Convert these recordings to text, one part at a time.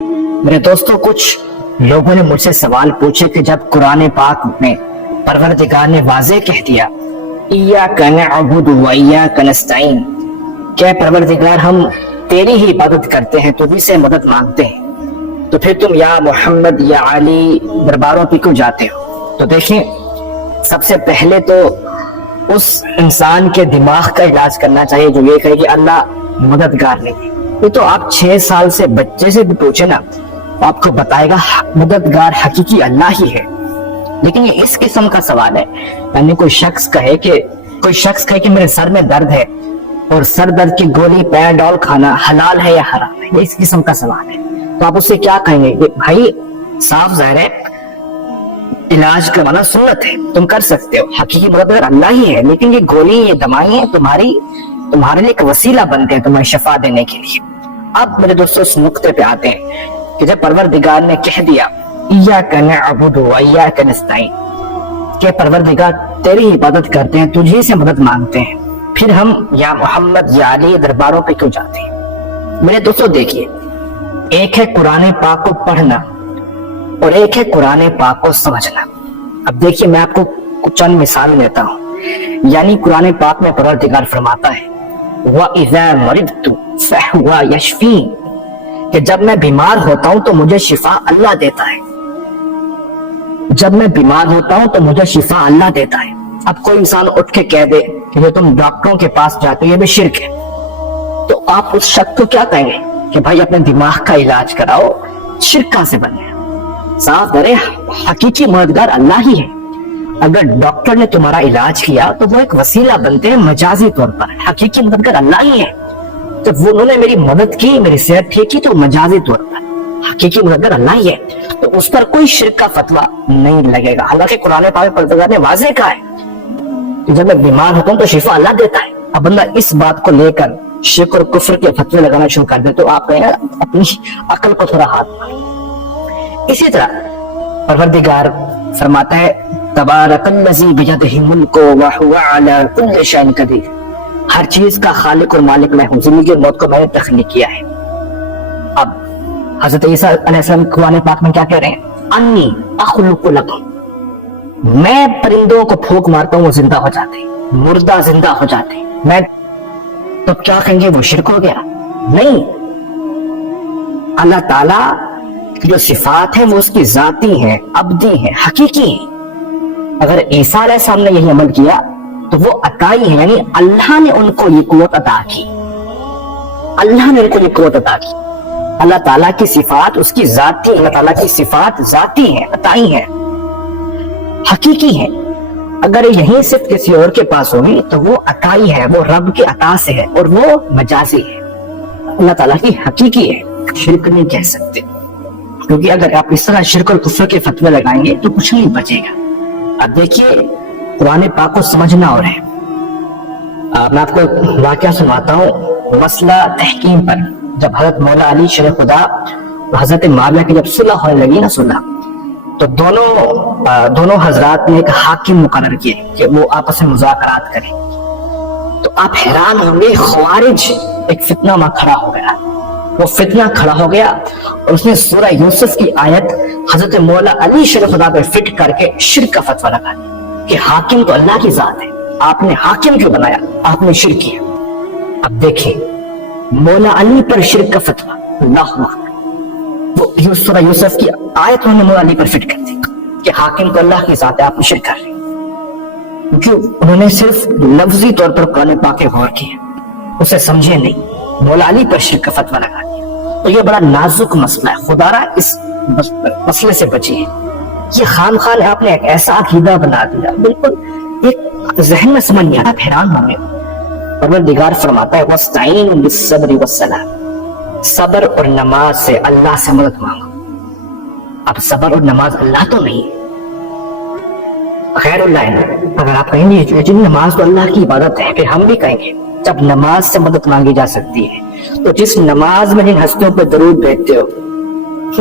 میرے دوستوں، کچھ لوگوں نے مجھ سے سوال پوچھے کہ جب قرآن پاک میں پروردگار نے واضح کہہ دیا ایاک نعبد و ایاک نستعین، کہ پروردگار ہم تیری ہی عبادت کرتے ہیں، تجھی سے مدد مانگتے ہیں، تو پھر تم یا محمد یا علی درباروں پہ کیوں جاتے ہو؟ تو دیکھیں، سب سے پہلے تو اس انسان کے دماغ کا علاج کرنا چاہیے جو یہ کہے کہ اللہ مددگار نہیں ہے۔ یہ تو آپ 6 سال سے بچے سے بھی پوچھے نا، آپ کو بتائے گا مددگار حقیقی اللہ ہی ہے۔ لیکن یہ اس قسم کا سوال ہے، یعنی کوئی شخص کہے کہ میرے سر میں درد ہے اور سر درد کی گولی پیناڈول کھانا حلال ہے یا حرام ہے، یہ اس قسم کا سوال ہے، تو آپ اس سے کیا کہیں گے؟ بھائی صاف ظاہر ہے علاج کروانا سنت ہے، تم کر سکتے ہو، حقیقی مددگار اللہ ہی ہے، لیکن یہ گولی یہ دوائیں تمہارے لیے ایک وسیلہ بنتے ہیں تمہیں شفا دینے کے لیے۔ اب میرے دوستوں اس نقطے پہ آتے ہیں کہ جب پروردگار نے کہہ دیا ایاک نعبد و ایاک نستعین، کہ پروردگار تیری عبادت کرتے ہیں، تجھی سے مدد مانگتے ہیں، پھر ہم یا محمد یا علی درباروں پہ کیوں جاتے ہیں؟ میرے دوستوں دیکھیے، ایک ہے قرآن پاک کو پڑھنا اور ایک ہے قرآن پاک کو سمجھنا۔ اب دیکھیے میں آپ کو چند مثال دیتا ہوں، یعنی قرآن پاک میں پروردگار فرماتا ہے وَإِذَا مَرِضْتُ فَهُوَ يَشْفِينِ، کہ جب میں بیمار ہوتا ہوں تو مجھے شفا اللہ دیتا ہے، جب میں بیمار ہوتا ہوں تو مجھے شفا اللہ دیتا ہے۔ اب کوئی انسان اٹھ کے کہہ دے کہ یہ تم ڈاکٹروں کے پاس جاتے ہو، یہ بھی شرک ہے، تو آپ اس شخص کو کیا کہیں گے کہ بھائی اپنے دماغ کا علاج کراؤ، شرک کہاں سے بن گیا؟ صاف درے حقیقی مددگار اللہ ہی ہے۔ اگر ڈاکٹر نے تمہارا علاج کیا تو وہ ایک وسیلہ بنتے ہیں مجازی طور پر، حقیقی مددگار اللہ ہی ہے۔ جب انہوں نے میری مدد کی، میری صحت ٹھیک کی، تو مجازی طور پر، حقیقی مددگار اللہ ہی ہے، تو اس پر کوئی شرک کا فتویٰ نہیں لگے گا۔ حالانکہ قرآن پاک میں پروردگار نے واضح کہا ہے کہ جب میں بیمار ہوتا ہوں تو شفا اللہ دیتا ہے۔ اب بندہ اس بات کو لے کر شرک اور کفر کے فتوے لگانا شروع کر دے تو آپ کہیں اپنی عقل کو تھوڑا ہاتھ مارو۔ اسی طرح پروردگار فرماتا ہے تبارک الذی بیدہ الملک وہو علی کل شیء قدیر، ہر چیز کا خالق اور مالک میں ہوں، زندگی اور موت کو میں نے تخلیق کیا ہے۔ اب حضرت عیسیٰ علیہ السلام قرآن پاک میں کیا کہہ رہے ہیں؟ انی اخلق لکم، میں پرندوں کو پھونک مارتا ہوں وہ زندہ ہو جاتے ہیں، مردہ زندہ ہو جاتے ہیں، میں تو کیا کہیں گے وہ شرک ہو گیا؟ نہیں، اللہ تعالیٰ جو صفات ہیں وہ اس کی ذاتی ہیں، ابدی ہیں، حقیقی ہیں۔ اگر عیسیٰ علیہ السلام نے یہی عمل کیا تو وہ عطائی ہے، یعنی اللہ نے ان کو یہ قوت عطا کی، اللہ نے ان کو یہ قوت عطا کی۔ اللہ تعالیٰ کی صفات اس کی ذاتی، اللہ تعالیٰ کی صفات ذاتی ہیں، عطائی ہیں، حقیقی ہیں۔ اگر یہی صرف کسی اور کے پاس ہوگی تو وہ عطائی ہے، وہ رب کے عطا سے ہے اور وہ مجازی ہے، اللہ تعالیٰ کی حقیقی ہے، شرک نہیں کہہ سکتے، کیونکہ اگر آپ اس طرح شرک اور کفر کے فتوے لگائیں گے تو کچھ نہیں بچے گا۔ اب دیکھیے قرآن پاک کو سمجھنا اور ہے، میں آپ کو ایک واقعہ سناتا ہوں مسئلہ تحکیم پر۔ جب حضرت مولا علی شرح خدا اور حضرت معاویہ کی جب صلح ہونے لگی نا، صلح، تو دونوں حضرات نے ایک حاکم مقرر کیے کہ وہ آپس میں مذاکرات کریں۔ تو آپ حیران ہوں گے، خوارج ایک فتنہ وہاں کھڑا ہو گیا، وہ فتنہ کھڑا ہو گیا اور اس نے سورہ یوسف کی آیت حضرت مولا علی شرح خدا پہ فٹ کر کے شرک کا فتویٰ لگا دیا کہ حاکم تو اللہ کی ذات ہے، آپ نے حاکم کیوں بنایا؟ آپ نے شرک کیا۔ اب دیکھیں مولا علی پر شرک کا فتویٰ، اللہ اکبر، وہ سورہ یوسف کی آیت انہوں نے مولا علی پر فٹ کر دی کہ حاکم تو اللہ کی ذات ہے، آپ نے شرک کر رہے ہیں، کیوں؟ انہوں نے صرف لفظی طور پر قرآن پاک کے غور کیا، اسے سمجھے نہیں، مولا علی پر شرک کا فتویٰ لگا دیا۔ تو یہ بڑا نازک مسئلہ ہے، خدا را اس مسئلے سے بچیے۔ یہ خام خواہ آپ نے ایک ایسا عقیدہ بنا دیا، بالکل ایک ذہن میں سمجھ نہیں آتا، آپ حیران ہوں گے۔ پروردگار فرماتا ہے وَاسْتَعِینُوا بِالصَّبْرِ وَالصَّلَاةِ، صبر اور نماز سے اللہ سے مدد مانگو۔ اب صبر اور نماز اللہ تو نہیں غیر اللہ ہے۔ اگر آپ کہیں گے جن نماز تو اللہ کی عبادت ہے، پھر ہم بھی کہیں گے جب نماز سے مدد مانگی جا سکتی ہے تو جس نماز میں جن ہستیوں پہ درود بھیجتے ہو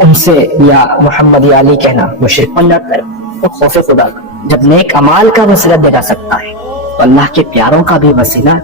ان سے یا محمد یا علی کہنا وہ شرک بن جاتا ہے۔ تو خوف خدا کا جب نیک اعمال کا وسیلہ دے جا سکتا ہے تو اللہ کے پیاروں کا بھی وسیلہ